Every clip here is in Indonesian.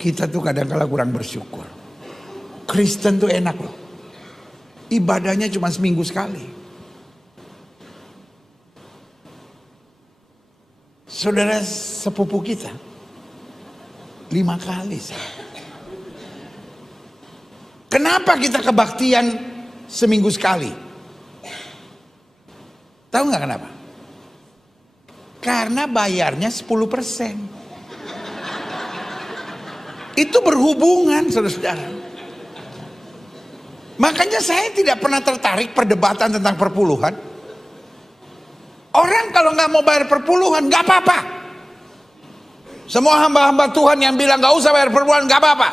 Kita tuh kadang-kala kurang bersyukur. Kristen tuh enak loh. Ibadahnya cuma seminggu sekali. Saudara sepupu kita 5 kali. Kenapa kita kebaktian seminggu sekali? Tahu nggak kenapa? Karena bayarnya 10%. Itu berhubungan, saudara-saudara. Makanya saya tidak pernah tertarik perdebatan tentang perpuluhan. Orang kalau nggak mau bayar perpuluhan, nggak apa-apa. Semua hamba-hamba Tuhan yang bilang nggak usah bayar perpuluhan, nggak apa-apa.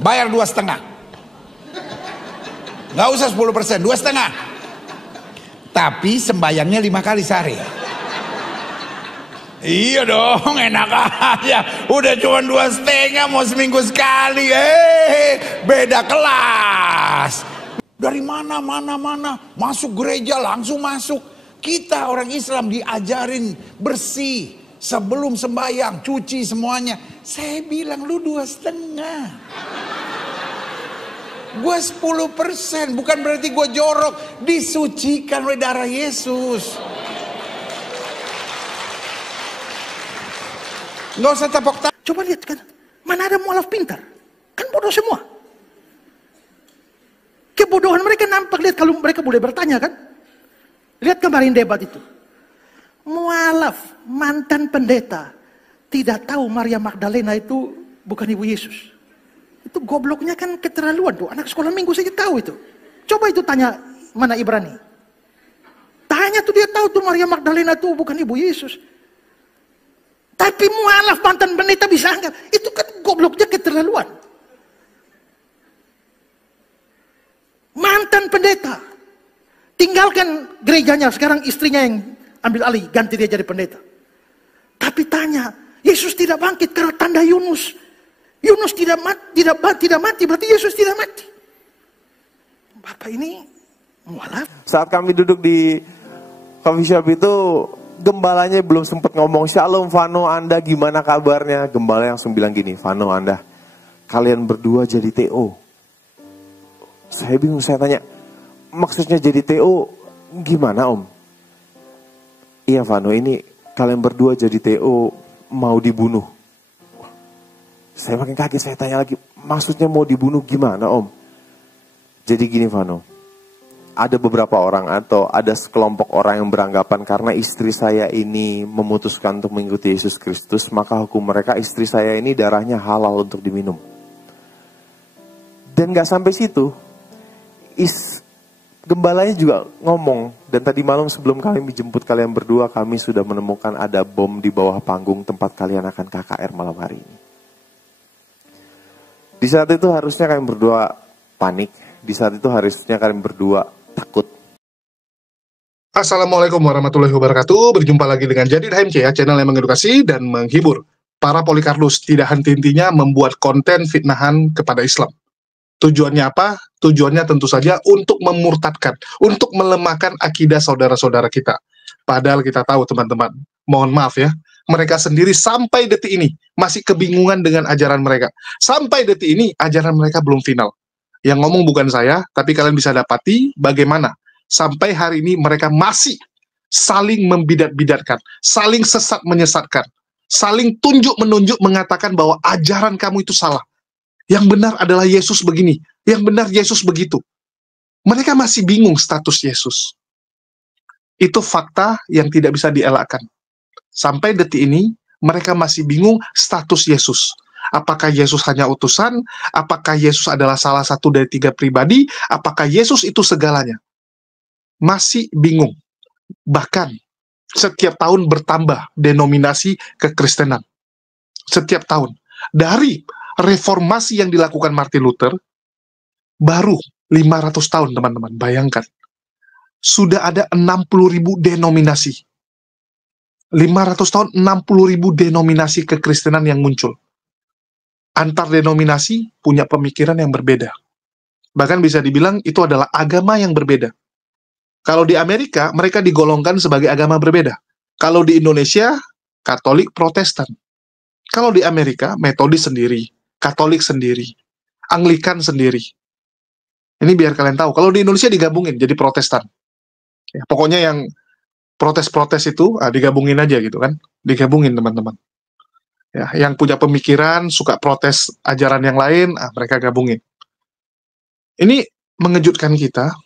Bayar 2,5. Nggak usah 10%, 2,5. Tapi sembayangnya 5 kali sehari. Iya dong, enak aja. Udah cuma 2,5 mau seminggu sekali. Beda kelas. Dari mana masuk gereja langsung masuk. Kita orang Islam diajarin bersih sebelum sembahyang, cuci semuanya. Saya bilang lu 2,5. Gue 10%, bukan berarti gue jorok. Disucikan oleh darah Yesus. Nggak usah tepok tangan. Coba lihat kan, mana ada mualaf pintar? Kan bodoh semua. Kebodohan mereka nampak, lihat kalau mereka boleh bertanya kan. Lihat kemarin debat itu. Mualaf, mantan pendeta, tidak tahu Maria Magdalena itu bukan ibu Yesus. Itu gobloknya kan keterlaluan tuh. Anak sekolah minggu saja tahu itu. Coba itu tanya mana Ibrani. Tanya tuh dia tahu tuh Maria Magdalena tuh bukan ibu Yesus. Tapi mualaf mantan pendeta bisa anggap. Itu kan gobloknya keterlaluan. Mantan pendeta. Tinggalkan gerejanya. Sekarang istrinya yang ambil alih. Ganti dia jadi pendeta. Tapi tanya. Yesus tidak bangkit karena tanda Yunus. Yunus tidak mati. Berarti Yesus tidak mati. Bapak ini mualaf. Saat kami duduk di coffee shop itu, gembalanya belum sempat ngomong, "Shalom Vano, Anda gimana kabarnya?" Gembala langsung bilang gini, "Vano, Anda, kalian berdua jadi TO." Saya bingung, saya tanya, "Maksudnya jadi TO gimana Om?" "Iya Vano, ini kalian berdua jadi TO mau dibunuh." Saya makin kaget, saya tanya lagi, "Maksudnya mau dibunuh gimana Om?" "Jadi gini Vano, ada beberapa orang atau ada sekelompok orang yang beranggapan karena istri saya ini memutuskan untuk mengikuti Yesus Kristus, maka hukum mereka istri saya ini darahnya halal untuk diminum." Dan gak sampai situ, gembalanya juga ngomong, "Dan tadi malam sebelum kami menjemput kalian berdua, kami sudah menemukan ada bom di bawah panggung tempat kalian akan KKR malam hari ini." Di saat itu harusnya kalian berdua panik, di saat itu harusnya kalian berdua takut. Assalamualaikum warahmatullahi wabarakatuh. Berjumpa lagi dengan Jadid HMC ya, channel yang mengedukasi dan menghibur. Para Polikarpus tidak henti-hentinya membuat konten fitnahan kepada Islam. Tujuannya apa? Tujuannya tentu saja untuk memurtadkan, untuk melemahkan akidah saudara-saudara kita. Padahal kita tahu teman-teman, mohon maaf ya, mereka sendiri sampai detik ini masih kebingungan dengan ajaran mereka. Sampai detik ini ajaran mereka belum final. Yang ngomong bukan saya, tapi kalian bisa dapati bagaimana sampai hari ini mereka masih saling membidat-bidatkan, saling sesat menyesatkan, saling tunjuk-menunjuk mengatakan bahwa ajaran kamu itu salah. Yang benar adalah Yesus begini, yang benar Yesus begitu. Mereka masih bingung status Yesus. Itu fakta yang tidak bisa dielakkan. Sampai detik ini, mereka masih bingung status Yesus. Apakah Yesus hanya utusan? Apakah Yesus adalah salah satu dari 3 pribadi? Apakah Yesus itu segalanya? Masih bingung. Bahkan, setiap tahun bertambah denominasi kekristenan. Setiap tahun. Dari reformasi yang dilakukan Martin Luther, baru 500 tahun teman-teman, bayangkan. Sudah ada 60.000 denominasi. 500 tahun, 60.000 denominasi kekristenan yang muncul. Antar denominasi punya pemikiran yang berbeda. Bahkan bisa dibilang itu adalah agama yang berbeda. Kalau di Amerika, mereka digolongkan sebagai agama berbeda. Kalau di Indonesia, Katolik Protestan. Kalau di Amerika, Metodis sendiri. Katolik sendiri, Anglikan sendiri. Ini biar kalian tahu. Kalau di Indonesia digabungin jadi Protestan. Ya, pokoknya yang protes-protes itu digabungin aja gitu kan, digabungin teman-teman. Ya, yang punya pemikiran suka protes ajaran yang lain, mereka gabungin. Ini mengejutkan kita,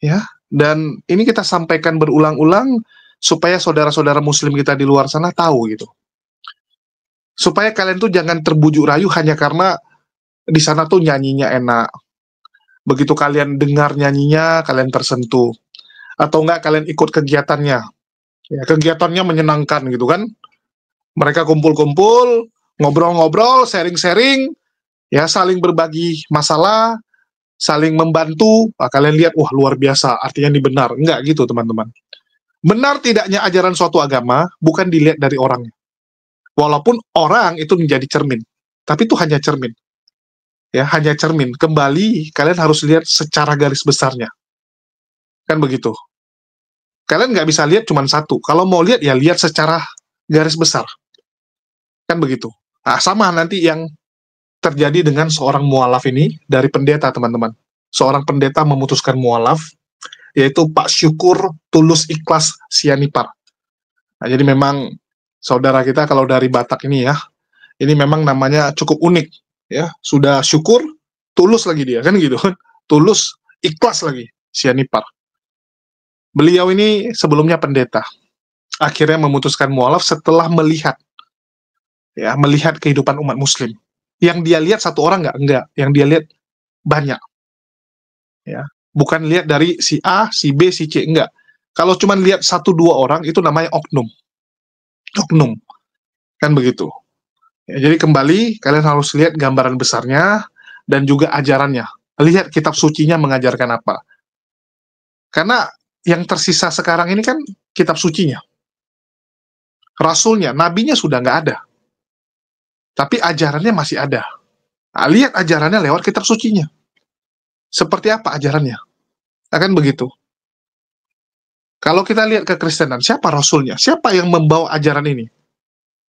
ya. Dan ini kita sampaikan berulang-ulang supaya saudara-saudara Muslim kita di luar sana tahu gitu. Supaya kalian tuh jangan terbujuk rayu hanya karena di sana tuh nyanyinya enak. Begitu kalian dengar nyanyinya, kalian tersentuh. Atau enggak kalian ikut kegiatannya. Ya, kegiatannya menyenangkan gitu kan. Mereka kumpul-kumpul, ngobrol-ngobrol, sharing-sharing, ya saling berbagi masalah, saling membantu. Kalian lihat, wah luar biasa, artinya ini benar. Enggak gitu teman-teman. Benar tidaknya ajaran suatu agama bukan dilihat dari orangnya. Walaupun orang itu menjadi cermin, tapi itu hanya cermin. Ya, hanya cermin. Kembali, kalian harus lihat secara garis besarnya. Kan begitu. Kalian nggak bisa lihat cuma satu. Kalau mau lihat, ya lihat secara garis besar. Kan begitu. Nah, sama nanti yang terjadi dengan seorang mualaf ini dari pendeta, teman-teman. Seorang pendeta memutuskan mualaf, yaitu Pak Syukur Tulus Ikhlas Sianipar. Nah, jadi memang saudara kita kalau dari Batak ini ya, ini memang namanya cukup unik. Ya, sudah syukur, tulus lagi dia, kan gitu. Tulus, ikhlas lagi, Sianipar. Beliau ini sebelumnya pendeta. Akhirnya memutuskan mualaf setelah melihat kehidupan umat muslim. Yang dia lihat satu orang enggak. Yang dia lihat banyak. Ya, bukan lihat dari si A, si B, si C, enggak. Kalau cuma lihat 1-2 orang itu namanya oknum. Oknum. Kan begitu. Ya, jadi kembali kalian harus lihat gambaran besarnya dan juga ajarannya. Lihat kitab sucinya mengajarkan apa. Karena yang tersisa sekarang ini kan kitab sucinya. Rasulnya, nabinya sudah nggak ada. Tapi ajarannya masih ada. Nah, lihat ajarannya lewat kitab sucinya. Seperti apa ajarannya? Akan begitu. Kalau kita lihat ke Kristenan, siapa Rasulnya? Siapa yang membawa ajaran ini?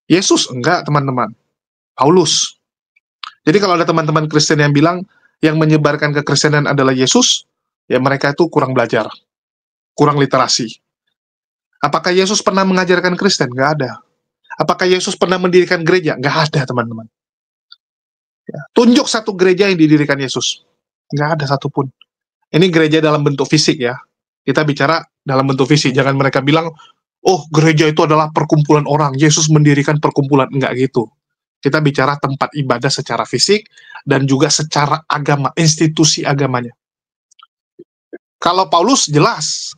Yesus? Enggak, teman-teman. Paulus. Jadi kalau ada teman-teman Kristen yang bilang, yang menyebarkan kekristenan adalah Yesus, ya mereka itu kurang belajar. Kurang literasi. Apakah Yesus pernah mengajarkan Kristen? Enggak ada. Apakah Yesus pernah mendirikan gereja? Enggak ada, teman-teman. Ya. Tunjuk satu gereja yang didirikan Yesus. Enggak ada satupun. Ini gereja dalam bentuk fisik ya. Kita bicara dalam bentuk fisik. Jangan mereka bilang, oh gereja itu adalah perkumpulan orang. Yesus mendirikan perkumpulan. Enggak gitu. Kita bicara tempat ibadah secara fisik dan juga secara agama, institusi agamanya. Kalau Paulus jelas,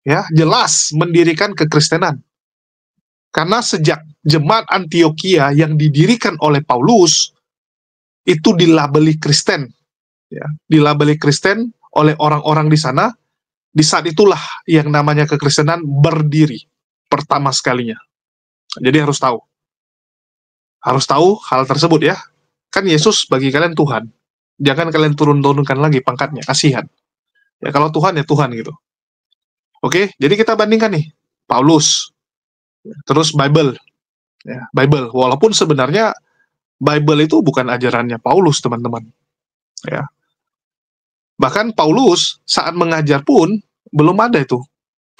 ya jelas mendirikan kekristenan. Karena sejak jemaat Antioquia yang didirikan oleh Paulus itu dilabeli Kristen, ya, dilabeli Kristen oleh orang-orang di sana. Di saat itulah yang namanya kekristenan berdiri pertama sekalinya. Jadi harus tahu. Harus tahu hal tersebut ya. Kan Yesus bagi kalian Tuhan. Jangan kalian turun-turunkan lagi pangkatnya, kasihan. Ya kalau Tuhan ya Tuhan gitu. Oke, jadi kita bandingkan nih. Paulus, terus Bible. Ya, Bible. Walaupun sebenarnya Bible itu bukan ajarannya Paulus, teman-teman. Ya. Bahkan Paulus saat mengajar pun belum ada itu.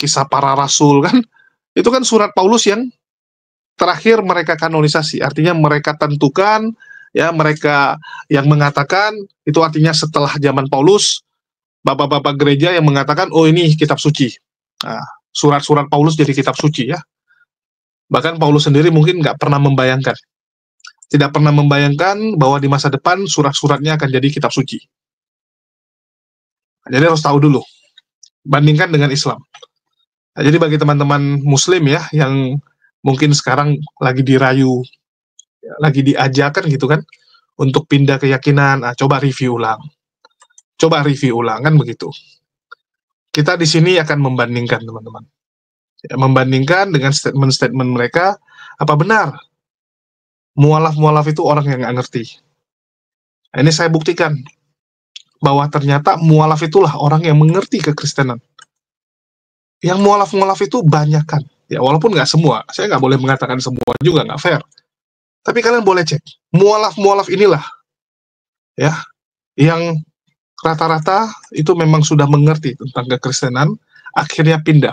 Kisah para rasul kan. Itu kan surat Paulus yang terakhir mereka kanonisasi, artinya mereka tentukan, ya mereka yang mengatakan, itu artinya setelah zaman Paulus, bapak-bapak gereja yang mengatakan, oh ini kitab suci. Nah, surat-surat Paulus jadi kitab suci ya. Bahkan Paulus sendiri mungkin nggak pernah membayangkan, tidak pernah membayangkan bahwa di masa depan surat-suratnya akan jadi kitab suci. Jadi harus tahu dulu, bandingkan dengan Islam. Nah, jadi bagi teman-teman Muslim ya, yang mungkin sekarang lagi dirayu, lagi diajarkan gitu kan, untuk pindah keyakinan, coba review ulang. Coba review ulang, kan begitu. Kita di sini akan membandingkan, teman-teman. Ya, membandingkan dengan statement-statement mereka, apa benar? Mualaf-mualaf itu orang yang nggak ngerti. Nah, ini saya buktikan, bahwa ternyata mualaf itulah orang yang mengerti kekristenan. Yang mualaf-mualaf itu banyak kan. Ya, walaupun nggak semua, saya nggak boleh mengatakan semua juga, nggak fair. Tapi kalian boleh cek, mualaf-mualaf inilah ya yang rata-rata itu memang sudah mengerti tentang kekristenan, akhirnya pindah.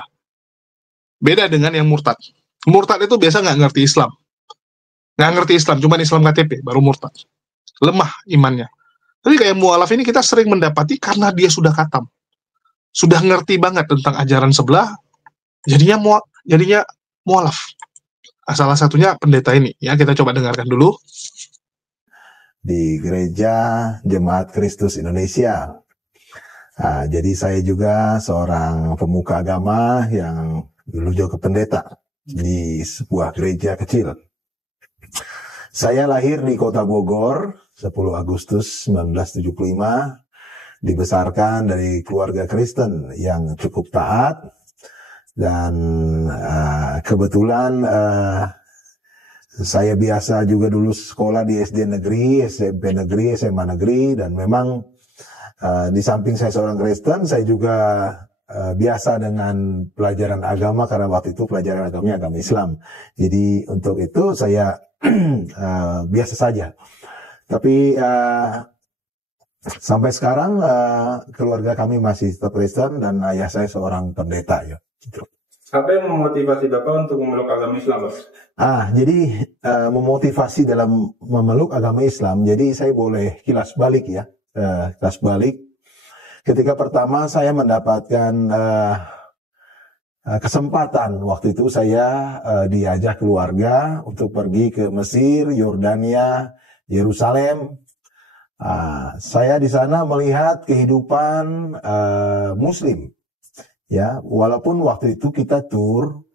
Beda dengan yang murtad. Murtad itu biasa nggak ngerti Islam. Nggak ngerti Islam, cuma Islam KTP, baru murtad. Lemah imannya. Tapi kayak mualaf ini kita sering mendapati karena dia sudah khatam. Sudah ngerti banget tentang ajaran sebelah, jadinya mualaf. Salah satunya pendeta ini. Ya, kita coba dengarkan dulu. Di Gereja Jemaat Kristus Indonesia. Nah, jadi saya juga seorang pemuka agama yang dulu juga pendeta di sebuah gereja kecil. Saya lahir di Kota Bogor 10 Agustus 1975, dibesarkan dari keluarga Kristen yang cukup taat, dan kebetulan saya biasa juga dulu sekolah di SD negeri, SMP negeri, SMA negeri, dan memang di samping saya seorang Kristen, saya juga biasa dengan pelajaran agama karena waktu itu pelajaran agamanya agama Islam. Jadi untuk itu saya biasa saja. Tapi sampai sekarang keluarga kami masih tetap Kristen dan ayah saya seorang pendeta ya. Gitu. Apa yang memotivasi Bapak untuk memeluk agama Islam, Pak? Jadi memotivasi dalam memeluk agama Islam, jadi saya boleh kilas balik ya. Kilas balik. Ketika pertama saya mendapatkan kesempatan, waktu itu saya diajak keluarga untuk pergi ke Mesir, Yordania, Yerusalem. Saya di sana melihat kehidupan Muslim. Ya, walaupun waktu itu kita tur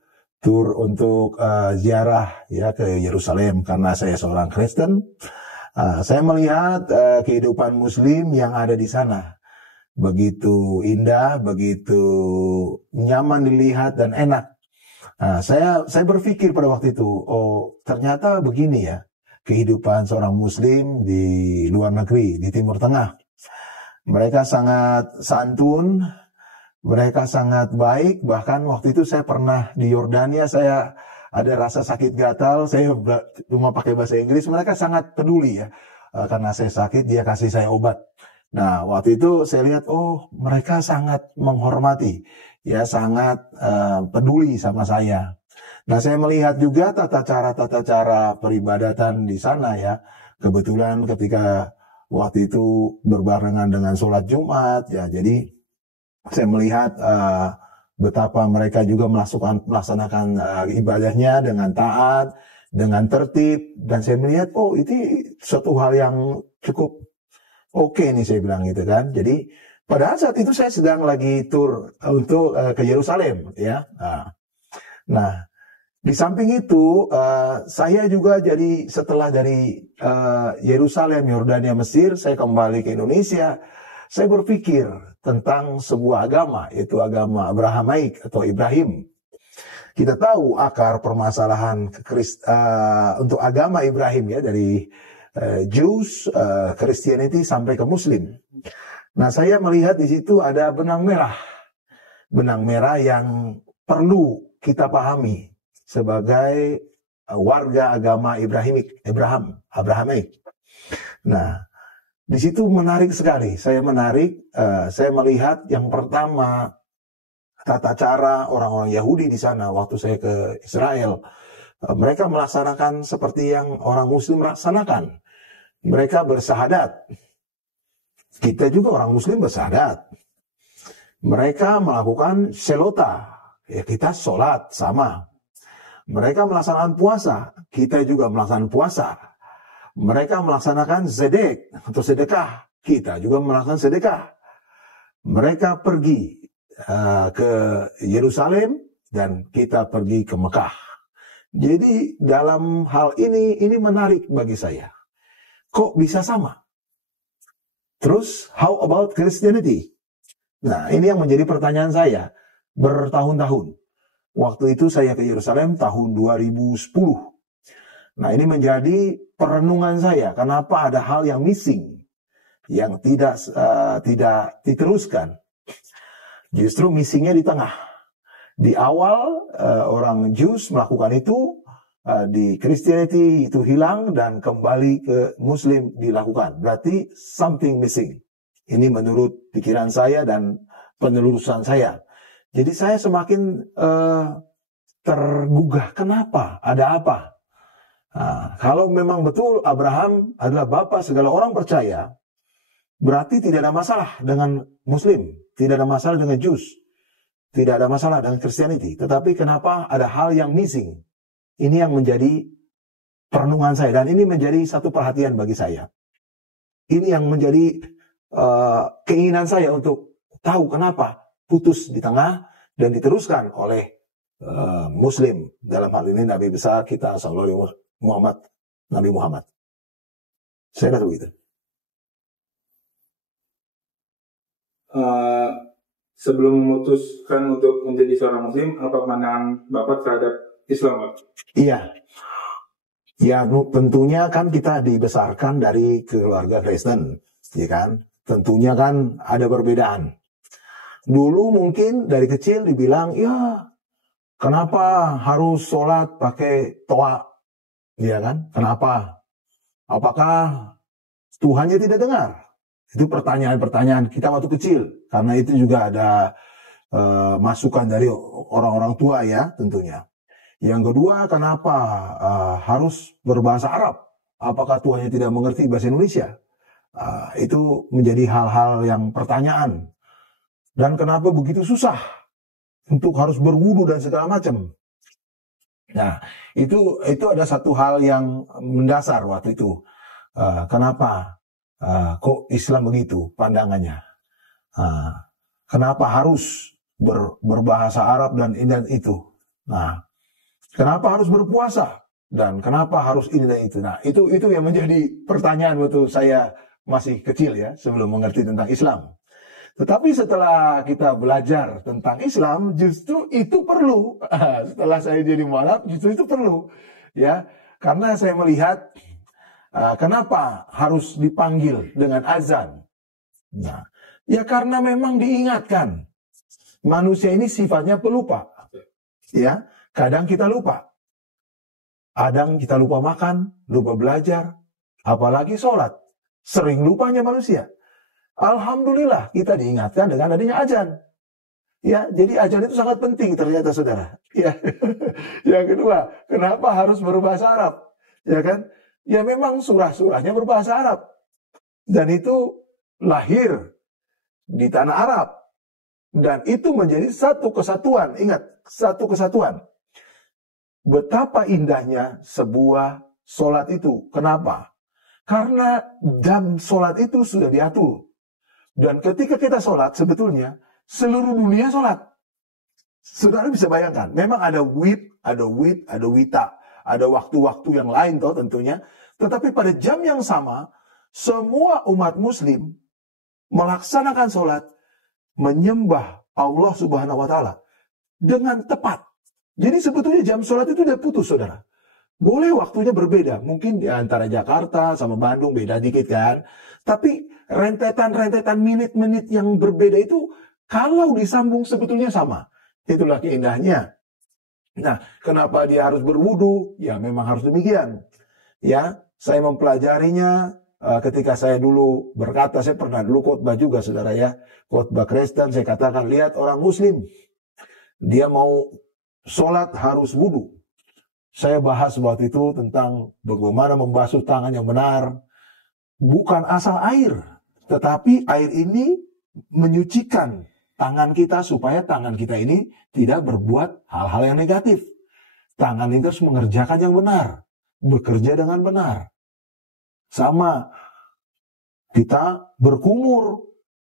untuk ziarah ya ke Yerusalem karena saya seorang Kristen, saya melihat kehidupan Muslim yang ada di sana begitu indah, begitu nyaman dilihat dan enak. Saya berpikir pada waktu itu, oh ternyata begini ya kehidupan seorang Muslim di luar negeri, di Timur Tengah. Mereka sangat santun. Mereka sangat baik, bahkan waktu itu saya pernah di Yordania, saya ada rasa sakit gatal, saya cuma pakai bahasa Inggris, mereka sangat peduli ya, karena saya sakit, dia kasih saya obat. Nah, waktu itu saya lihat, oh mereka sangat menghormati, ya sangat peduli sama saya. Nah, saya melihat juga tata cara peribadatan di sana ya, kebetulan ketika waktu itu berbarengan dengan sholat Jumat, ya jadi saya melihat betapa mereka juga melaksanakan ibadahnya dengan taat, dengan tertib, dan saya melihat oh itu suatu hal yang cukup oke nih saya bilang gitu kan. Jadi padahal saat itu saya sedang lagi tur untuk ke Yerusalem ya. Nah di samping itu saya juga jadi setelah dari Yerusalem, Yordania, Mesir, saya kembali ke Indonesia. Saya berpikir tentang sebuah agama, yaitu agama Abrahamaik atau Ibrahim. Kita tahu akar permasalahan untuk agama Ibrahim ya, dari Jews, Christianity sampai ke Muslim. Nah, saya melihat di situ ada benang merah yang perlu kita pahami sebagai warga agama Abrahamaik. Nah, di situ menarik sekali. Saya melihat yang pertama tata cara orang-orang Yahudi di sana waktu saya ke Israel. Mereka melaksanakan seperti yang orang Muslim laksanakan. Mereka bersahadat. Kita juga orang Muslim bersahadat. Mereka melakukan selota. Ya kita sholat sama. Mereka melaksanakan puasa. Kita juga melaksanakan puasa. Mereka melaksanakan zedek atau sedekah. Kita juga melaksanakan sedekah. Mereka pergi ke Yerusalem dan kita pergi ke Mekah. Jadi dalam hal ini menarik bagi saya. Kok bisa sama? Terus, how about Christianity? Nah, ini yang menjadi pertanyaan saya bertahun-tahun. Waktu itu saya ke Yerusalem tahun 2010. Nah, ini menjadi perenungan saya. Kenapa ada hal yang missing, yang tidak diteruskan? Justru missingnya di tengah. Di awal orang Jews melakukan itu, di Christianity itu hilang dan kembali ke Muslim dilakukan. Berarti something missing. Ini menurut pikiran saya dan penelusuran saya. Jadi saya semakin tergugah. Kenapa? Ada apa? Nah, kalau memang betul Abraham adalah bapa segala orang percaya, berarti tidak ada masalah dengan Muslim, tidak ada masalah dengan Jews, tidak ada masalah dengan Christianity. Tetapi kenapa ada hal yang missing? Ini yang menjadi perenungan saya dan ini menjadi satu perhatian bagi saya. Ini yang menjadi keinginan saya untuk tahu kenapa putus di tengah dan diteruskan oleh Muslim. Dalam hal ini Nabi besar kita sallallahu alaihi Muhammad, Nabi Muhammad. Saya kata begitu. Sebelum memutuskan untuk menjadi seorang Muslim, apa pandangan Bapak terhadap Islam, Pak? Iya. Ya, tentunya kan kita dibesarkan dari keluarga Kristen, ya kan? Tentunya kan ada perbedaan. Dulu mungkin dari kecil dibilang, ya kenapa harus sholat pakai toa? Ya kan? Kenapa? Apakah Tuhannya tidak dengar? Itu pertanyaan-pertanyaan kita waktu kecil. Karena itu juga ada masukan dari orang-orang tua ya tentunya. Yang kedua, kenapa harus berbahasa Arab? Apakah Tuhannya tidak mengerti bahasa Indonesia? Itu menjadi hal-hal yang pertanyaan. Dan kenapa begitu susah untuk harus berwudu dan segala macam? Nah, itu ada satu hal yang mendasar waktu itu. Kenapa kok Islam begitu pandangannya? Kenapa harus berbahasa Arab dan itu? Nah, kenapa harus berpuasa? Dan kenapa harus ini dan itu? Nah, itu yang menjadi pertanyaan waktu saya masih kecil ya, sebelum mengerti tentang Islam. Tetapi setelah kita belajar tentang Islam, justru itu perlu. Setelah saya jadi mualaf, justru itu perlu. Ya, karena saya melihat kenapa harus dipanggil dengan azan. Nah, ya karena memang diingatkan. Manusia ini sifatnya pelupa. Ya, kadang kita lupa. Kadang kita lupa makan, lupa belajar, apalagi sholat. Sering lupanya manusia. Alhamdulillah kita diingatkan dengan adanya azan. Ya, jadi azan itu sangat penting ternyata saudara. Ya. Yang kedua, kenapa harus berbahasa Arab? Ya kan? Ya memang surah-surahnya berbahasa Arab. Dan itu lahir di tanah Arab. Dan itu menjadi satu kesatuan. Ingat, satu kesatuan. Betapa indahnya sebuah sholat itu. Kenapa? Karena jam sholat itu sudah diatur. Dan ketika kita sholat, sebetulnya seluruh dunia sholat. Saudara bisa bayangkan, memang ada ada wita, ada waktu-waktu yang lain toh tentunya. Tetapi pada jam yang sama, semua umat muslim melaksanakan sholat, menyembah Allah Subhanahu wa Ta'ala dengan tepat. Jadi sebetulnya jam sholat itu udah putus, saudara. Boleh waktunya berbeda. Mungkin di antara Jakarta sama Bandung beda dikit kan. Tapi rentetan-rentetan menit-menit yang berbeda itu kalau disambung sebetulnya sama. Itulah keindahannya. Nah, kenapa dia harus berwudu? Ya memang harus demikian. Ya, saya mempelajarinya ketika saya dulu berkata, saya pernah dulu khotbah juga saudara ya. Khotbah Kristen, saya katakan, lihat orang muslim. Dia mau sholat harus wudu. Saya bahas waktu itu tentang bagaimana membasuh tangan yang benar. Bukan asal air. Tetapi air ini menyucikan tangan kita supaya tangan kita ini tidak berbuat hal-hal yang negatif. Tangan ini harus mengerjakan yang benar. Bekerja dengan benar. Sama. Kita berkumur.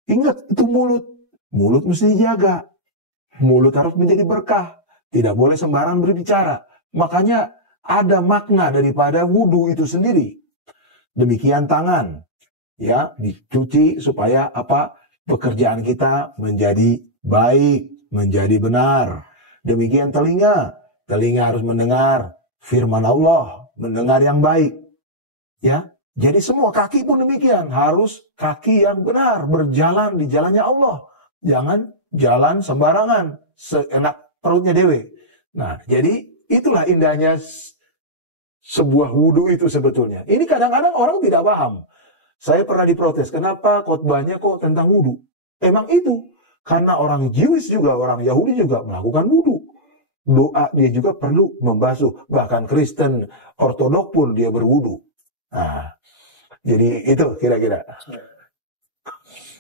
Ingat itu mulut. Mulut mesti dijaga. Mulut harus menjadi berkah. Tidak boleh sembarangan berbicara. Makanya ada makna daripada wudhu itu sendiri. Demikian tangan. Ya, dicuci supaya apa? Pekerjaan kita menjadi baik, menjadi benar. Demikian telinga. Telinga harus mendengar firman Allah, mendengar yang baik. Ya, jadi semua kaki pun demikian. Harus kaki yang benar, berjalan di jalannya Allah. Jangan jalan sembarangan, seenak perutnya dewe. Nah, jadi itulah indahnya sebuah wudhu itu sebetulnya? Ini kadang-kadang orang tidak paham. Saya pernah diprotes, kenapa khotbahnya kok tentang wudhu? Emang itu, karena orang Jewish juga, orang Yahudi juga melakukan wudhu. Doa dia juga perlu membasuh. Bahkan Kristen Ortodok pun dia berwudhu. Nah, jadi itu kira-kira.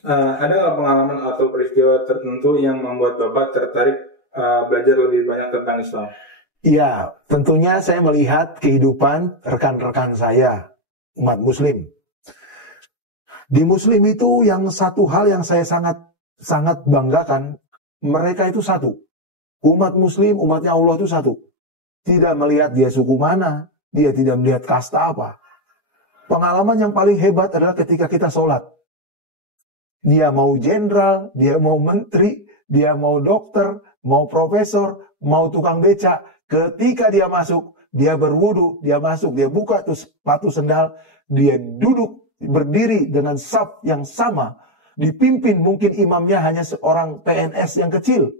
Ada nggak pengalaman atau peristiwa tertentu yang membuat Bapak tertarik belajar lebih banyak tentang Islam? Iya, tentunya saya melihat kehidupan rekan-rekan saya, umat Muslim. Di Muslim itu yang satu hal yang saya sangat banggakan, mereka itu satu. Umat Muslim, umatnya Allah itu satu. Tidak melihat dia suku mana, dia tidak melihat kasta apa. Pengalaman yang paling hebat adalah ketika kita sholat. Dia mau jenderal, dia mau menteri, dia mau dokter, mau profesor, mau tukang beca. Ketika dia masuk, dia berwudu, dia masuk, dia buka tuh sepatu sendal, dia duduk, berdiri dengan saf yang sama. Dipimpin mungkin imamnya hanya seorang PNS yang kecil.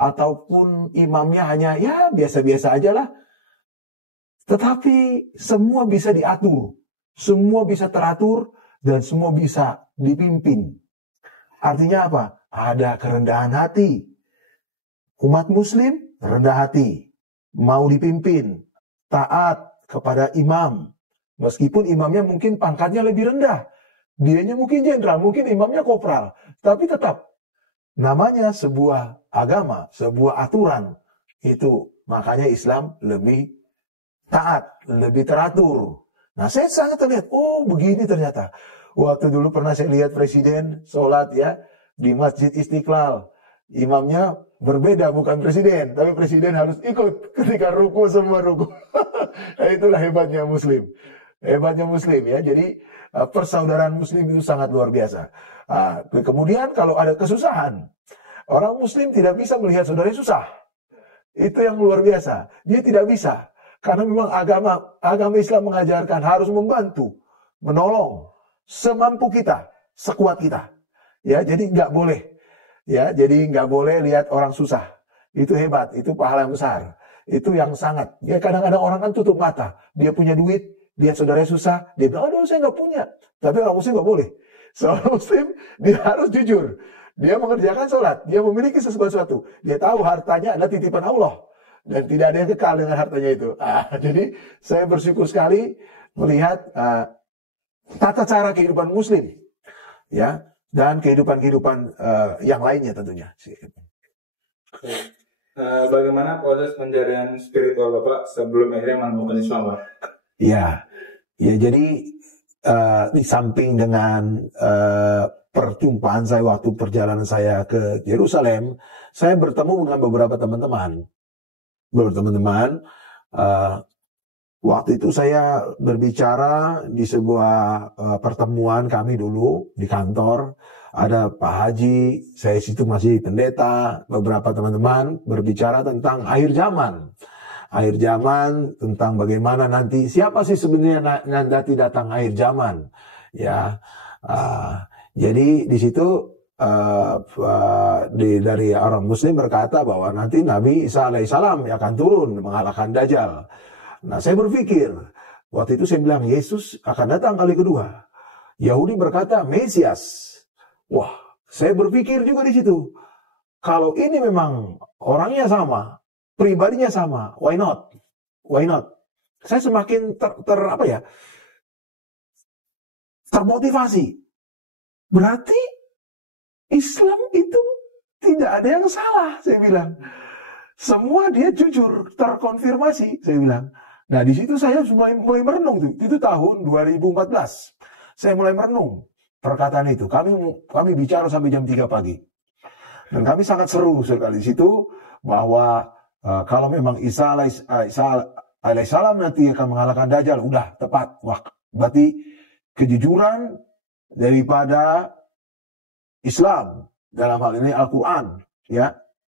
Ataupun imamnya hanya ya biasa-biasa aja lah. Tetapi semua bisa diatur. Semua bisa teratur dan semua bisa dipimpin. Artinya apa? Ada kerendahan hati. Umat Muslim rendah hati. Mau dipimpin. Taat kepada imam. Meskipun imamnya mungkin pangkatnya lebih rendah. Dianya mungkin jenderal, mungkin imamnya kopral. Tapi tetap namanya sebuah agama, sebuah aturan. Itu makanya Islam lebih taat, lebih teratur. Nah saya sangat terlihat, oh begini ternyata. Waktu dulu pernah saya lihat presiden sholat ya di Masjid Istiqlal. Imamnya berbeda, bukan presiden. Tapi presiden harus ikut ketika ruku, semua ruku. Itulah hebatnya Muslim. Hebatnya Muslim ya. Jadi persaudaraan Muslim itu sangat luar biasa. Kemudian kalau ada kesusahan, orang Muslim tidak bisa melihat saudaranya susah. Itu yang luar biasa. Dia tidak bisa. Karena memang agama Islam mengajarkan harus membantu, menolong semampu kita, sekuat kita. Ya, jadi nggak boleh. Ya, jadi nggak boleh lihat orang susah. Itu hebat, itu pahala yang besar. Itu yang sangat. Ya kadang-kadang orang kan tutup mata. Dia punya duit, lihat saudaranya susah, dia bilang, aduh saya nggak punya. Tapi orang Muslim nggak boleh. Seorang Muslim dia harus jujur. Dia mengerjakan sholat, dia memiliki sesuatu. Dia tahu hartanya adalah titipan Allah. Dan tidak ada yang kekal dengan hartanya itu. Jadi saya bersyukur sekali melihat tata cara kehidupan Muslim. Ya. Dan kehidupan-kehidupan yang lainnya tentunya. Bagaimana proses pencarian spiritual Bapak sebelum akhirnya menemukan Islam, Pak? Ya, jadi di samping dengan perjumpaan saya waktu perjalanan saya ke Yerusalem, saya bertemu dengan beberapa teman-teman. Waktu itu saya berbicara di sebuah pertemuan kami dulu di kantor. Ada Pak Haji, saya situ masih pendeta, beberapa teman-teman berbicara tentang akhir zaman. Akhir zaman, tentang bagaimana nanti, siapa sih sebenarnya nanti datang akhir zaman. Ya, jadi di situ dari orang Muslim berkata bahwa nanti Nabi Isa alaihissalam akan turun mengalahkan Dajjal. Nah saya berpikir, waktu itu saya bilang Yesus akan datang kali kedua. Yahudi berkata Mesias. Wah, saya berpikir juga di situ. Kalau ini memang orangnya sama, pribadinya sama, why not? Why not? Saya semakin termotivasi. Berarti Islam itu tidak ada yang salah, saya bilang. Semua dia jujur, terkonfirmasi, saya bilang. Nah, di situ saya mulai merenung tuh. Itu tahun 2014. Saya mulai merenung perkataan itu. Kami bicara sampai jam 3 pagi. Dan kami sangat seru sekali di situ bahwa kalau memang Isa alaihissalam nanti akan mengalahkan Dajjal, udah tepat. Wah, berarti kejujuran daripada Islam dalam hal ini Al-Quran, ya.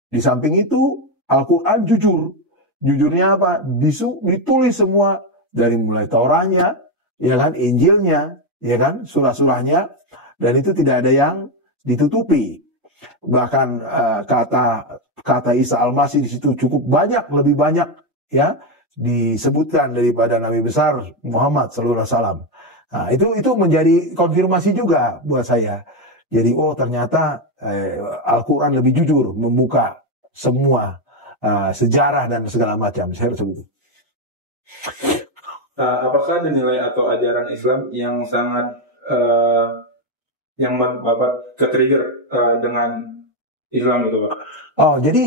Di samping itu Al-Quran jujur. Jujurnya apa? Ditulis semua dari mulai Taurahnya, ya kan, Injilnya, ya kan, surah-surahnya, dan itu tidak ada yang ditutupi. Bahkan kata Isa Al-Masih di situ cukup banyak, lebih banyak, ya, disebutkan daripada Nabi besar Muhammad sallallahu alaihi wasallam. Nah, itu menjadi konfirmasi juga buat saya. Jadi ternyata Al-Quran lebih jujur membuka semua sejarah dan segala macam. Saya rasa begitu. Apakah ada nilai atau ajaran Islam yang sangat yang Bapak ke-trigger dengan Islam itu, Pak? Jadi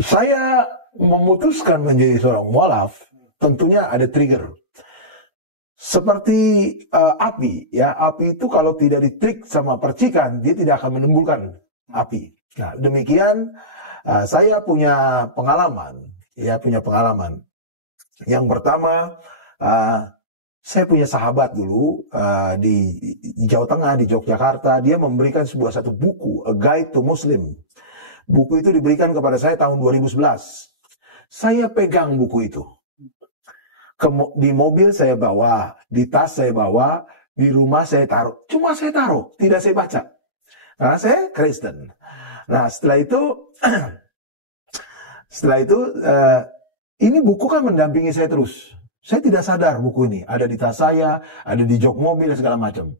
saya memutuskan menjadi seorang mualaf, tentunya ada trigger. Seperti api, ya, api itu kalau tidak ditrik sama percikan, dia tidak akan menimbulkan api. Nah, demikian saya punya pengalaman. Yang pertama, saya punya sahabat dulu di Jawa Tengah, di Yogyakarta. Dia memberikan satu buku, A Guide to Muslim. Buku itu diberikan kepada saya tahun 2011. Saya pegang buku itu. Di mobil saya bawa, di tas saya bawa, di rumah saya taruh. Cuma saya taruh, tidak saya baca. Karena saya Kristen. Nah, setelah itu, ini buku kan mendampingi saya terus. Saya tidak sadar buku ini ada di tas saya, ada di jok mobil dan segala macam.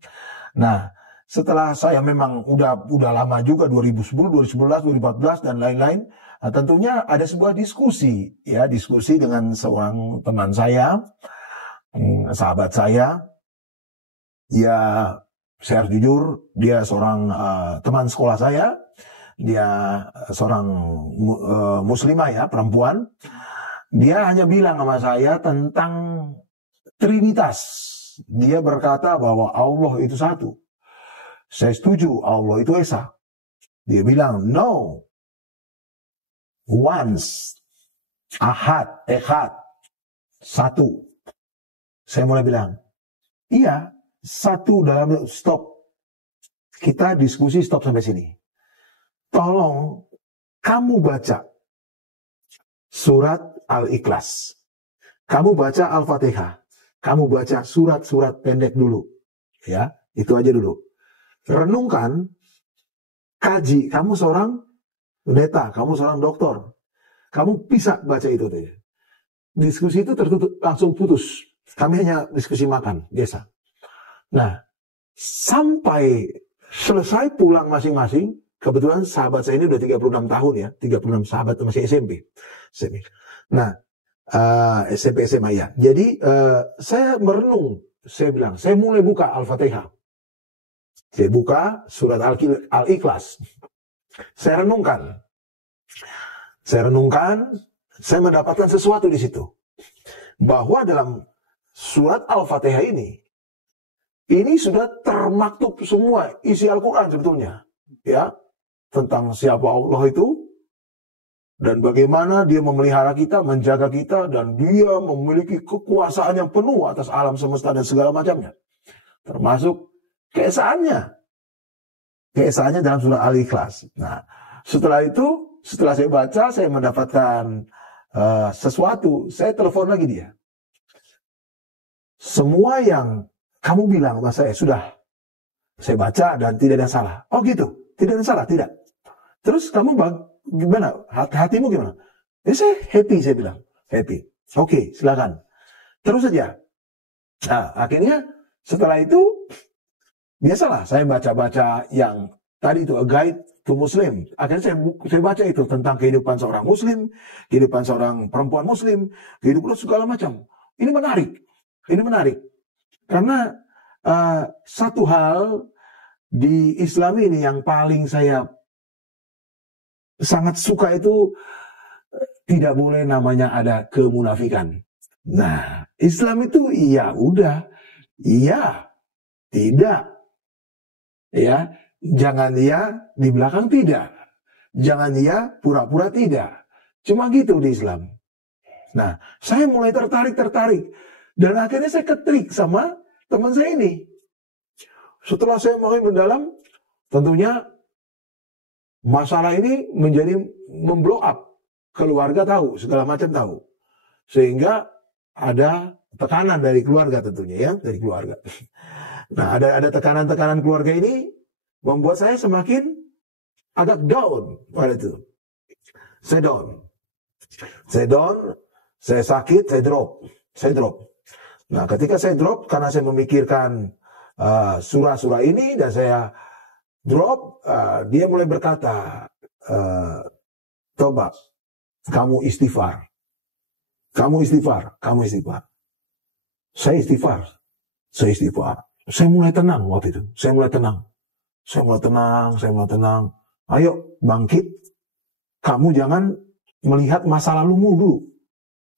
Nah, setelah saya memang udah lama juga 2010, 2011, 2014 dan lain-lain. Nah, tentunya ada sebuah diskusi dengan seorang teman saya, sahabat saya. Ya, saya harus jujur, dia seorang teman sekolah saya. Dia seorang muslimah ya, perempuan. Dia hanya bilang sama saya tentang Trinitas. Dia berkata bahwa Allah itu satu. Saya setuju, Allah itu esa. Dia bilang, no. Once. Ahad, echad. Satu. Saya mulai bilang, iya, satu dalam stop. Kita diskusi stop sampai sini. Tolong kamu baca surat Al-Ikhlas. Kamu baca Al-Fatihah. Kamu baca surat-surat pendek dulu. Ya, itu aja dulu. Renungkan, kaji. Kamu seorang pendeta, kamu seorang dokter. Kamu bisa baca itu. Diskusi itu tertutup, langsung putus. Kami hanya diskusi makan, biasa. Nah, sampai selesai pulang masing-masing, kebetulan sahabat saya ini udah 36 tahun ya, 36 sahabat masih SMP. Nah, SMP SMA ya. Jadi saya merenung, saya bilang, saya mulai buka Al-Fatihah. Saya buka surat Al-Ikhlas. Saya renungkan, saya mendapatkan sesuatu di situ. Bahwa dalam surat Al-Fatihah ini sudah termaktub semua isi Al-Quran sebetulnya. Ya, tentang siapa Allah itu, dan bagaimana dia memelihara kita, menjaga kita, dan dia memiliki kekuasaan yang penuh atas alam semesta dan segala macamnya. Termasuk keesaannya dalam surah Al-Ikhlas. Nah, setelah saya baca, saya mendapatkan sesuatu. Saya telepon lagi dia. Semua yang kamu bilang sama saya sudah saya baca dan tidak ada salah. Oh gitu, tidak ada salah, tidak. Terus kamu gimana? Hatimu gimana? Saya happy, saya bilang. Happy. Oke, silakan. Terus saja. Nah, akhirnya setelah itu biasalah saya baca-baca yang tadi itu, A Guide to Muslim. Akhirnya saya baca itu tentang kehidupan seorang muslim, kehidupan seorang perempuan muslim, kehidupan segala macam. Ini menarik. Karena satu hal di Islam ini yang paling saya sangat suka itu, tidak boleh namanya ada kemunafikan. Nah, Islam itu iya udah, iya, tidak. Ya, jangan iya di belakang tidak. Jangan iya pura-pura tidak. Cuma gitu di Islam. Nah, saya mulai tertarik. Dan akhirnya saya ketrik sama teman saya ini. Setelah saya makin mendalam, tentunya masalah ini menjadi memblow up. Keluarga tahu, segala macam tahu. Sehingga ada tekanan dari keluarga tentunya ya, dari keluarga. Nah, ada tekanan-tekanan keluarga ini membuat saya semakin agak down pada itu. Saya down. Saya down, saya sakit, saya drop. Nah, ketika saya drop, karena saya memikirkan surah-surah ini dan saya drop, dia mulai berkata, coba kamu istighfar. Saya istighfar. Saya mulai tenang waktu itu. Saya mulai tenang. Ayo bangkit. Kamu jangan melihat masa lalumu dulu,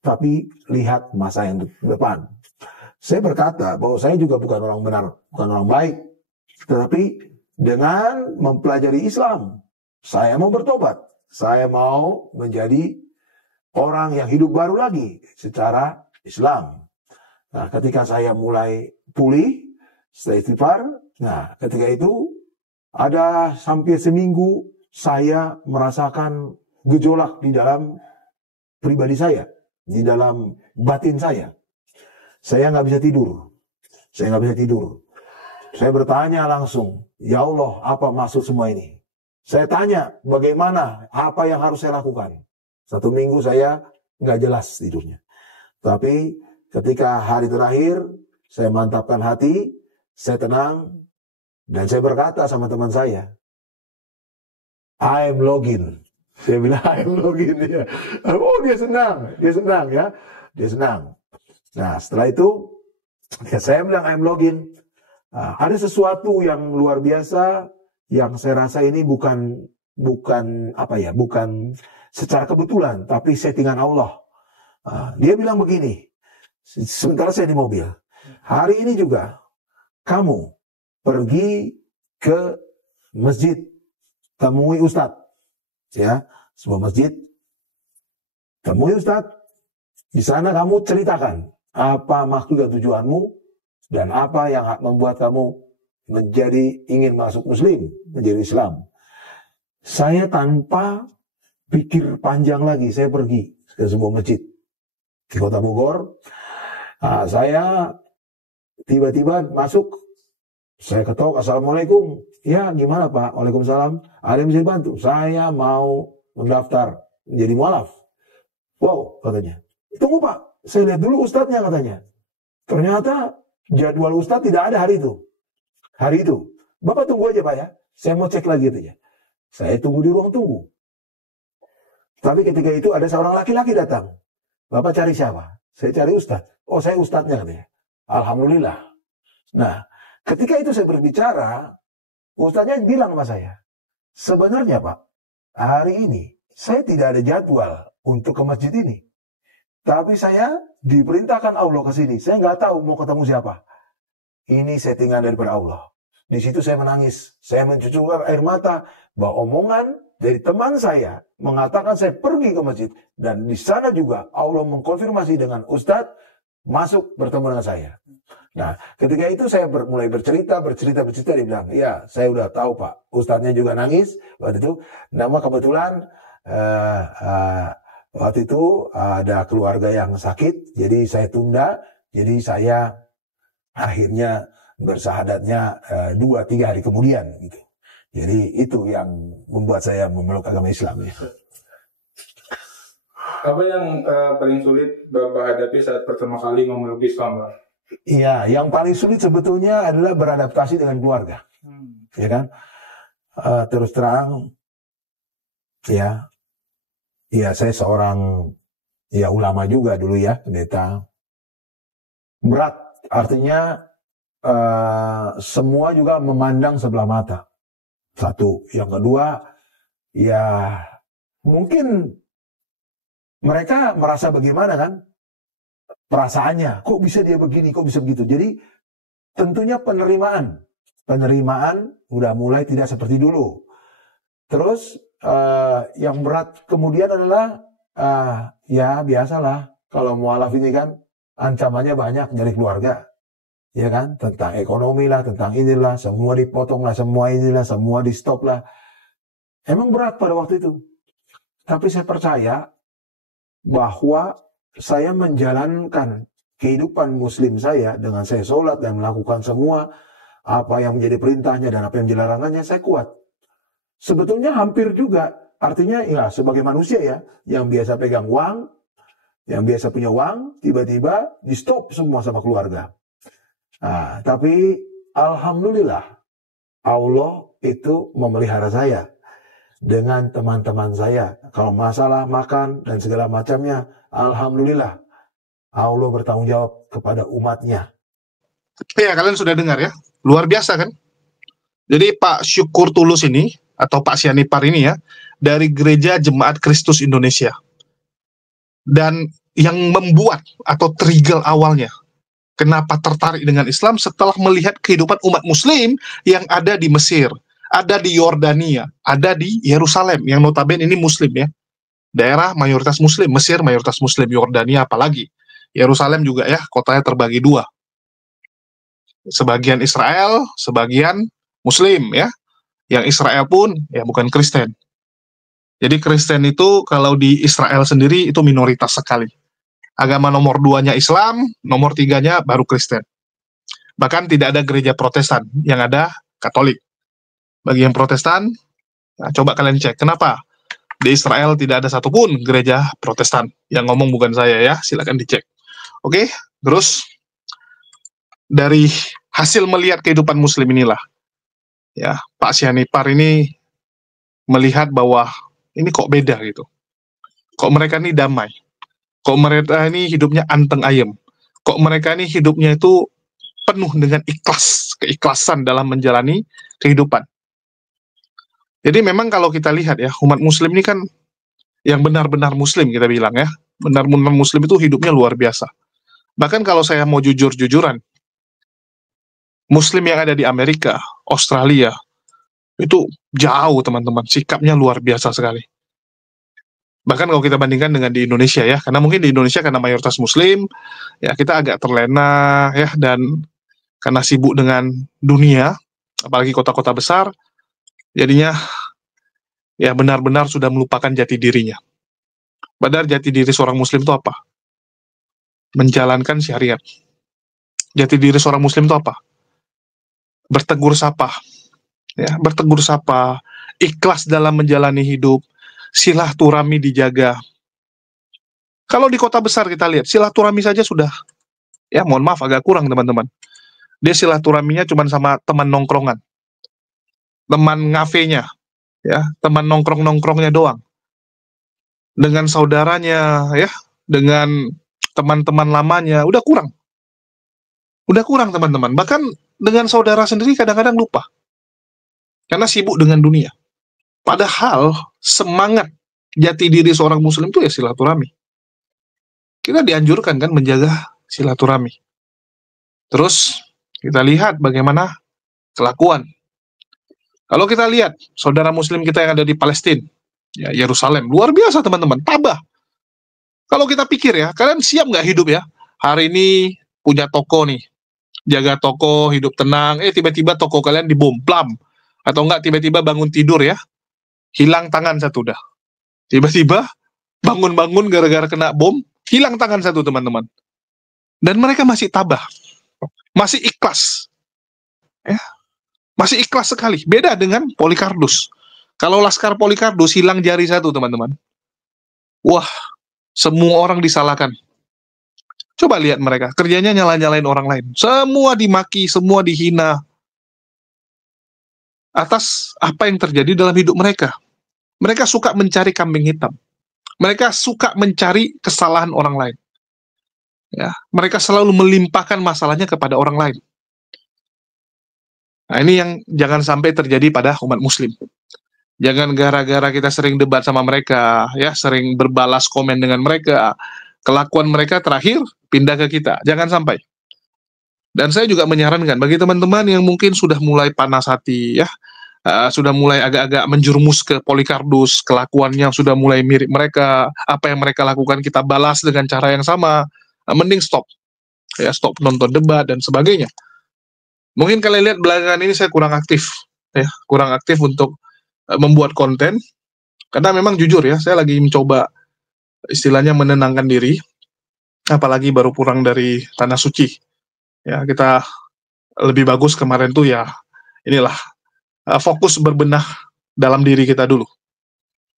tapi lihat masa yang depan. Saya berkata bahwa saya juga bukan orang benar, bukan orang baik. Tetapi dengan mempelajari Islam, saya mau bertobat. Saya mau menjadi orang yang hidup baru lagi secara Islam. Nah, ketika saya mulai pulih, setelah istighfar, nah ketika itu ada hampir seminggu saya merasakan gejolak di dalam pribadi saya, di dalam batin saya. Saya nggak bisa tidur. Saya bertanya langsung, ya Allah, apa maksud semua ini? Saya tanya, bagaimana, apa yang harus saya lakukan? 1 minggu saya nggak jelas tidurnya. Tapi ketika hari terakhir, saya mantapkan hati, saya tenang, dan saya berkata sama teman saya, I'm login. Saya bilang, I'm login. Ya. Oh, dia senang ya. Dia senang. Nah, setelah itu, ya saya bilang, I'm login. Nah, ada sesuatu yang luar biasa, yang saya rasa ini bukan secara kebetulan, tapi settingan Allah. Dia bilang begini, sementara saya di mobil, hari ini juga kamu pergi ke masjid, temui ustadz, ya, sebuah masjid, temui ustadz, di sana kamu ceritakan apa maksud dan tujuanmu dan apa yang membuat kamu menjadi ingin masuk Muslim, menjadi Islam. Saya tanpa pikir panjang lagi, saya pergi ke sebuah masjid di Kota Bogor. Saya tiba-tiba masuk, saya ketok, Assalamualaikum. Ya, gimana Pak? Waalaikumsalam. Ada yang bisa dibantu? Saya mau mendaftar menjadi mualaf. Wow, katanya. Tunggu Pak, saya lihat dulu ustadznya, katanya. Ternyata jadwal ustadz tidak ada hari itu. Bapak tunggu aja Pak ya. Saya mau cek lagi itu ya. Saya tunggu di ruang tunggu. Tapi ketika itu ada seorang laki-laki datang. Bapak cari siapa? Saya cari ustadz. Oh, saya ustadznya, katanya. Alhamdulillah. Nah, ketika itu saya berbicara, ustadznya bilang sama saya, sebenarnya Pak, hari ini saya tidak ada jadwal untuk ke masjid ini. Tapi saya diperintahkan Allah ke sini. Saya nggak tahu mau ketemu siapa. Ini settingan daripada Allah. Di situ saya menangis. Saya mencucurkan air mata bahwa omongan dari teman saya mengatakan saya pergi ke masjid. Dan di sana juga Allah mengkonfirmasi dengan ustadz masuk bertemu dengan saya. Nah, ketika itu saya mulai bercerita, dia bilang, ya saya udah tahu Pak. Ustadznya juga nangis waktu itu. Nama kebetulan waktu itu ada keluarga yang sakit, jadi saya tunda. Jadi saya akhirnya bersahadatnya 2-3 hari kemudian gitu. Jadi itu yang membuat saya memeluk agama Islam ya. Apa yang paling sulit Bapak hadapi saat pertama kali memeluk Islam, Pak? Iya, yang paling sulit sebetulnya adalah beradaptasi dengan keluarga. Ya kan? Terus terang, ya saya seorang ulama juga dulu ya, pendeta. Berat, artinya semua juga memandang sebelah mata. Satu, yang kedua, ya mungkin mereka merasa bagaimana kan? Perasaannya, kok bisa dia begini, kok bisa begitu. Jadi tentunya penerimaan udah mulai tidak seperti dulu. Terus yang berat kemudian adalah ya biasalah kalau mualaf ini kan ancamannya banyak dari keluarga, ya kan, tentang ekonomi lah, tentang inilah, semua dipotong lah, semua inilah, semua di stop lah. Emang berat pada waktu itu, tapi saya percaya bahwa saya menjalankan kehidupan muslim saya dengan saya sholat dan melakukan semua apa yang menjadi perintahnya dan apa yang menjadi larangannya, saya kuat. Sebetulnya hampir juga artinya ya sebagai manusia ya, yang biasa pegang uang, yang biasa punya uang, tiba-tiba di stop semua sama keluarga. Nah, tapi alhamdulillah Allah itu memelihara saya dengan teman-teman saya. Kalau masalah makan dan segala macamnya, alhamdulillah Allah bertanggung jawab kepada umatnya. Ya, kalian sudah dengar ya, luar biasa kan? Jadi Pak Syukur Tulus ini, atau Pak Sianipar ini ya, dari Gereja Jemaat Kristus Indonesia. Dan yang membuat atau trigger awalnya, kenapa tertarik dengan Islam setelah melihat kehidupan umat muslim yang ada di Mesir, ada di Yordania, ada di Yerusalem, yang notabene ini muslim ya. Daerah mayoritas muslim, Mesir mayoritas muslim, Yordania apalagi. Yerusalem juga ya, kotanya terbagi dua. Sebagian Israel, sebagian muslim ya. Yang Israel pun ya bukan Kristen. Jadi Kristen itu kalau di Israel sendiri itu minoritas sekali. Agama nomor 2-nya Islam, nomor 3-nya baru Kristen. Bahkan tidak ada gereja Protestan, yang ada Katolik. Bagi yang Protestan, nah, coba kalian cek, kenapa di Israel tidak ada satupun gereja Protestan. Yang ngomong bukan saya ya, silakan dicek. Oke, terus dari hasil melihat kehidupan muslim inilah, ya Pak Sianipar ini melihat bahwa ini kok beda gitu. Kok mereka ini damai. Kok mereka ini hidupnya anteng ayem. Kok mereka ini hidupnya itu penuh dengan ikhlas, keikhlasan dalam menjalani kehidupan. Jadi memang kalau kita lihat ya, umat muslim ini kan yang benar-benar muslim kita bilang ya. Benar-benar muslim itu hidupnya luar biasa. Bahkan kalau saya mau jujur-jujuran, muslim yang ada di Amerika, Australia, itu jauh teman-teman, sikapnya luar biasa sekali. Bahkan kalau kita bandingkan dengan di Indonesia ya, karena mungkin di Indonesia karena mayoritas muslim, ya kita agak terlena ya, dan karena sibuk dengan dunia, apalagi kota-kota besar, jadinya ya benar-benar sudah melupakan jati dirinya. Padahal jati diri seorang muslim itu apa? Menjalankan syariat. Jati diri seorang muslim itu apa? Bertegur sapa. Ya, bertegur sapa, ikhlas dalam menjalani hidup, silaturahmi dijaga. Kalau di kota besar kita lihat, silaturahmi saja sudah, ya mohon maaf agak kurang teman-teman. Dia silaturahminya cuma sama teman nongkrongan, teman ngafenya, ya, teman nongkrong-nongkrongnya doang. Dengan saudaranya, ya, dengan teman-teman lamanya, udah kurang. Udah kurang teman-teman. Bahkan dengan saudara sendiri kadang-kadang lupa. Karena sibuk dengan dunia. Padahal semangat jati diri seorang muslim itu ya silaturahmi. Kita dianjurkan kan menjaga silaturahmi. Terus kita lihat bagaimana kelakuan. Kalau kita lihat saudara muslim kita yang ada di Palestina, ya Yerusalem, luar biasa teman-teman, tabah. Kalau kita pikir ya, kalian siap nggak hidup ya? Hari ini punya toko nih, jaga toko, hidup tenang, tiba-tiba toko kalian dibom, blam. Atau enggak tiba-tiba bangun tidur ya, hilang tangan satu dah. Tiba-tiba bangun-bangun gara-gara kena bom, hilang tangan satu teman-teman. Dan mereka masih tabah, masih ikhlas. Ya, masih ikhlas sekali. Beda dengan Polycarpus. Kalau Laskar Polycarpus hilang jari satu teman-teman. Wah, semua orang disalahkan. Coba lihat mereka, kerjanya nyala-nyalain orang lain. Semua dimaki, semua dihina. Atas apa yang terjadi dalam hidup mereka. Mereka suka mencari kambing hitam. Mereka suka mencari kesalahan orang lain. Ya, mereka selalu melimpahkan masalahnya kepada orang lain. Nah, ini yang jangan sampai terjadi pada umat muslim. Jangan gara-gara kita sering debat sama mereka, ya, sering berbalas komen dengan mereka, kelakuan mereka terakhir pindah ke kita. Jangan sampai. Dan saya juga menyarankan bagi teman-teman yang mungkin sudah mulai panas hati, ya, sudah mulai agak-agak menjerumus ke Polycarpus, kelakuannya sudah mulai mirip mereka, apa yang mereka lakukan kita balas dengan cara yang sama, mending stop, ya, stop nonton debat dan sebagainya. Mungkin kalian lihat belakangan ini saya kurang aktif, ya, kurang aktif untuk membuat konten, karena memang jujur ya, saya lagi mencoba istilahnya menenangkan diri, apalagi baru pulang dari Tanah Suci. Ya, kita lebih bagus kemarin tuh ya, inilah, fokus berbenah dalam diri kita dulu.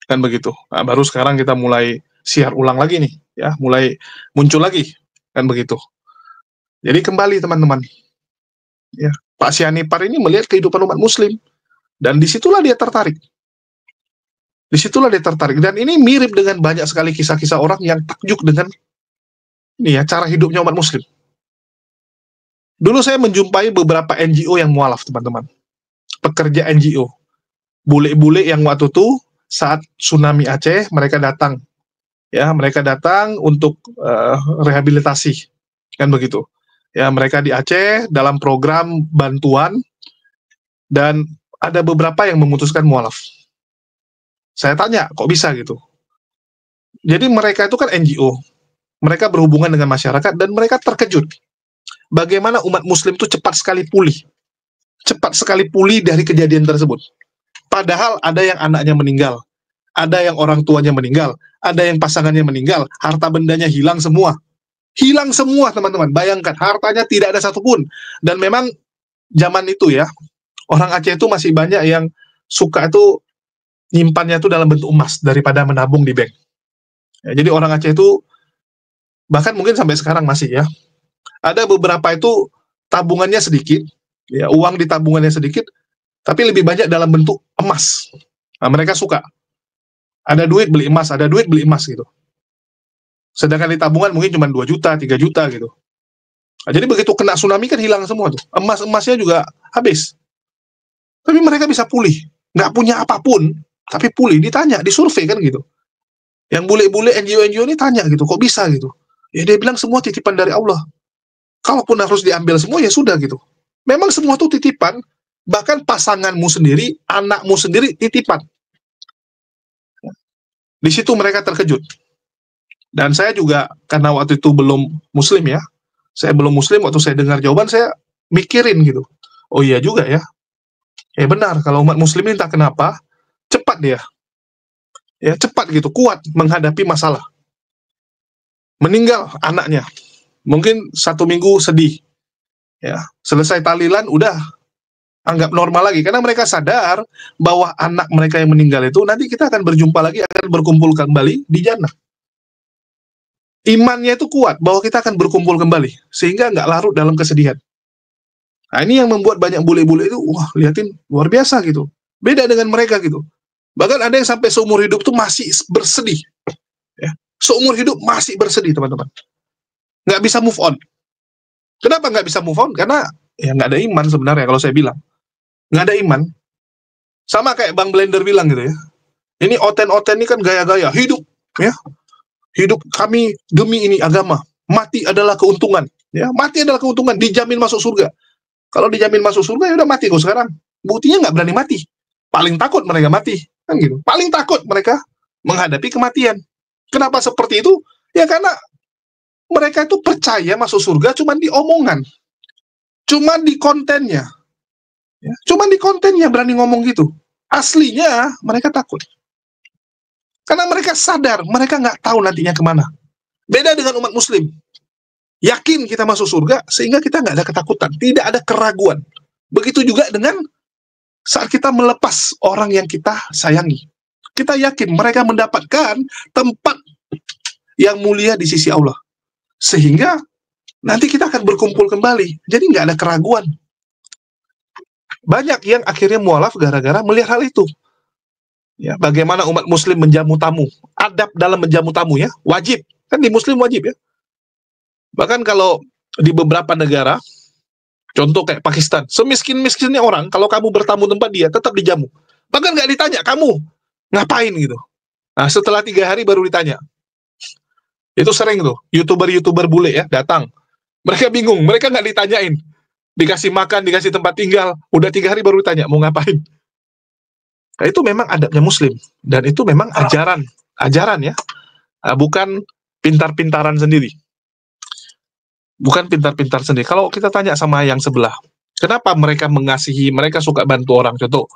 kan begitu. Nah, baru sekarang kita mulai siar ulang lagi nih, ya, mulai muncul lagi, kan begitu. Jadi kembali teman-teman, ya, Pak Sianipar ini melihat kehidupan umat Muslim, dan disitulah dia tertarik. Disitulah dia tertarik, dan ini mirip dengan banyak sekali kisah-kisah orang yang takjub dengan ini ya, cara hidupnya umat Muslim. Dulu saya menjumpai beberapa NGO yang mualaf, teman-teman. Pekerja NGO. Bule-bule yang waktu itu saat tsunami Aceh, mereka datang. Ya, mereka datang untuk rehabilitasi. Kan begitu. Ya, mereka di Aceh dalam program bantuan, dan ada beberapa yang memutuskan mualaf. Saya tanya, kok bisa gitu? Jadi mereka itu kan NGO. Mereka berhubungan dengan masyarakat, dan mereka terkejut. Bagaimana umat Muslim itu cepat sekali pulih. Cepat sekali pulih dari kejadian tersebut. Padahal ada yang anaknya meninggal, ada yang orang tuanya meninggal, ada yang pasangannya meninggal, harta bendanya hilang semua. Hilang semua, teman-teman. Bayangkan, hartanya tidak ada satupun. Dan memang zaman itu ya, orang Aceh itu masih banyak yang suka itu nyimpannya itu dalam bentuk emas daripada menabung di bank. Ya, jadi orang Aceh itu, bahkan mungkin sampai sekarang masih ya, ada beberapa itu tabungannya sedikit, ya, uang di tabungannya sedikit, tapi lebih banyak dalam bentuk emas. Nah, mereka suka. Ada duit beli emas, ada duit beli emas gitu. Sedangkan di tabungan mungkin cuma 2 juta, 3 juta gitu. Nah, jadi begitu kena tsunami kan hilang semua tuh. Emas-emasnya juga habis. Tapi mereka bisa pulih. Nggak punya apapun, tapi pulih. Ditanya, disurvei kan gitu. Yang bule-bule NGO-NGO ini tanya gitu, kok bisa gitu. Ya dia bilang semua titipan dari Allah. Kalaupun harus diambil semua, ya sudah gitu. Memang semua itu titipan, bahkan pasanganmu sendiri, anakmu sendiri titipan. Di situ mereka terkejut. Dan saya juga, karena waktu itu belum Muslim ya, saya belum Muslim, waktu saya dengar jawaban, saya mikirin gitu. Oh iya juga ya. Ya benar, kalau umat Muslim ini entah kenapa, cepat dia. Ya, cepat gitu, kuat menghadapi masalah. Meninggal anaknya. Mungkin 1 minggu sedih. Ya, selesai tahlilan udah anggap normal lagi, karena mereka sadar bahwa anak mereka yang meninggal itu nanti kita akan berjumpa lagi, akan berkumpul kembali di jannah. Imannya itu kuat bahwa kita akan berkumpul kembali, sehingga nggak larut dalam kesedihan. Nah, ini yang membuat banyak bule-bule itu, wah, liatin luar biasa gitu. Beda dengan mereka gitu. Bahkan ada yang sampai seumur hidup tuh masih bersedih. Ya. Seumur hidup masih bersedih, teman-teman. Nggak bisa move on. Kenapa nggak bisa move on? Karena ya nggak ada iman sebenarnya, kalau saya bilang. Nggak ada iman. Sama kayak Bang Blender bilang gitu ya. Ini oten-oten ini kan gaya-gaya. Hidup, ya. Hidup kami demi ini agama. Mati adalah keuntungan. Ya, mati adalah keuntungan. Dijamin masuk surga. Kalau dijamin masuk surga, ya udah mati kok sekarang. Buktinya nggak berani mati. Paling takut mereka mati. Kan gitu. Paling takut mereka menghadapi kematian. Kenapa seperti itu? Ya karena mereka itu percaya masuk surga cuma di omongan. Cuma di kontennya. Ya, cuma di kontennya berani ngomong gitu. Aslinya mereka takut. Karena mereka sadar, mereka nggak tahu nantinya kemana. Beda dengan umat Muslim. Yakin kita masuk surga, sehingga kita nggak ada ketakutan. Tidak ada keraguan. Begitu juga dengan saat kita melepas orang yang kita sayangi. Kita yakin mereka mendapatkan tempat yang mulia di sisi Allah. Sehingga nanti kita akan berkumpul kembali. Jadi nggak ada keraguan. Banyak yang akhirnya mualaf gara-gara melihat hal itu. Ya, bagaimana umat Muslim menjamu tamu. Adab dalam menjamu tamu ya, wajib. Kan di Muslim wajib ya. Bahkan kalau di beberapa negara, contoh kayak Pakistan, semiskin-miskinnya orang, kalau kamu bertamu tempat dia, tetap dijamu. Bahkan nggak ditanya, kamu ngapain gitu. Nah, setelah 3 hari baru ditanya. Itu sering tuh, YouTuber-YouTuber bule ya, datang. Mereka bingung, mereka nggak ditanyain. Dikasih makan, dikasih tempat tinggal, udah 3 hari baru ditanya, mau ngapain. Nah, itu memang adabnya Muslim. Dan itu memang ajaran ya. Bukan pintar-pintaran sendiri. Bukan pintar-pintar sendiri. Kalau kita tanya sama yang sebelah, kenapa mereka mengasihi, mereka suka bantu orang? Contoh,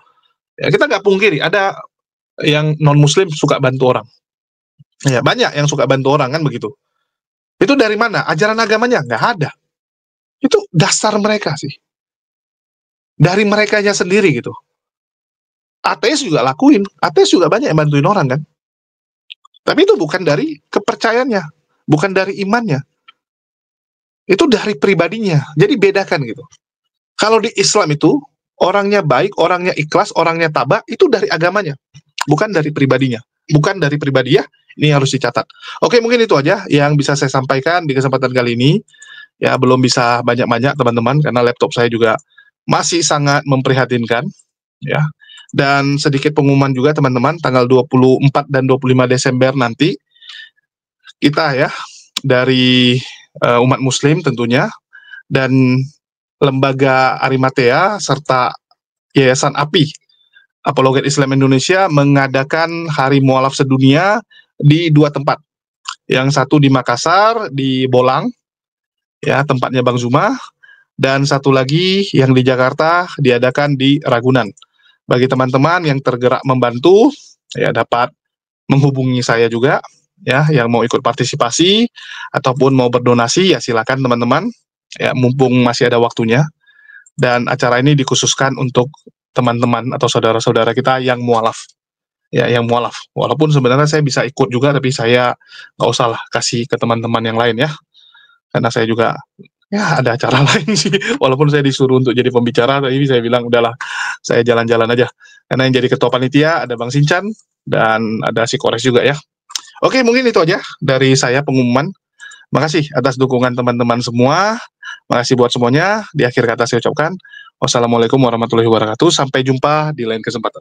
ya kita nggak pungkiri, ada yang non-Muslim suka bantu orang. Ya, banyak yang suka bantu orang, kan begitu. Itu dari mana? Ajaran agamanya? Nggak ada. Itu dasar mereka sih. Dari merekanya sendiri gitu. Ateis juga lakuin, ateis juga banyak yang bantuin orang kan. Tapi itu bukan dari kepercayaannya, bukan dari imannya. Itu dari pribadinya. Jadi bedakan gitu. Kalau di Islam itu, orangnya baik, orangnya ikhlas, orangnya tabah, itu dari agamanya, bukan dari pribadinya. Bukan dari pribadi ya, ini harus dicatat. Oke, mungkin itu aja yang bisa saya sampaikan di kesempatan kali ini. Ya, belum bisa banyak-banyak teman-teman, karena laptop saya juga masih sangat memprihatinkan. Ya, dan sedikit pengumuman juga teman-teman, tanggal 24 dan 25 Desember nanti, kita ya, dari umat muslim tentunya, dan Lembaga Arimatea, serta Yayasan API, Apologet Islam Indonesia, mengadakan Hari Mualaf Sedunia di 2 tempat. Yang satu di Makassar, di Bolang, ya tempatnya Bang Zuma, dan satu lagi yang di Jakarta diadakan di Ragunan. Bagi teman-teman yang tergerak membantu, ya dapat menghubungi saya juga, ya yang mau ikut partisipasi ataupun mau berdonasi, ya silakan teman-teman, ya mumpung masih ada waktunya. Dan acara ini dikhususkan untuk teman-teman atau saudara-saudara kita yang mualaf, ya yang mualaf. Walaupun sebenarnya saya bisa ikut juga, tapi saya nggak usah lah kasih ke teman-teman yang lain ya, karena saya juga ya ada acara lain sih. Walaupun saya disuruh untuk jadi pembicara, tapi saya bilang udahlah, saya jalan-jalan aja. Karena yang jadi ketua panitia ada Bang Sincan dan ada si Kores juga ya. Oke, mungkin itu aja dari saya pengumuman. Makasih atas dukungan teman-teman semua. Makasih buat semuanya. Di akhir kata saya ucapkan wassalamualaikum warahmatullahi wabarakatuh. Sampai jumpa di lain kesempatan.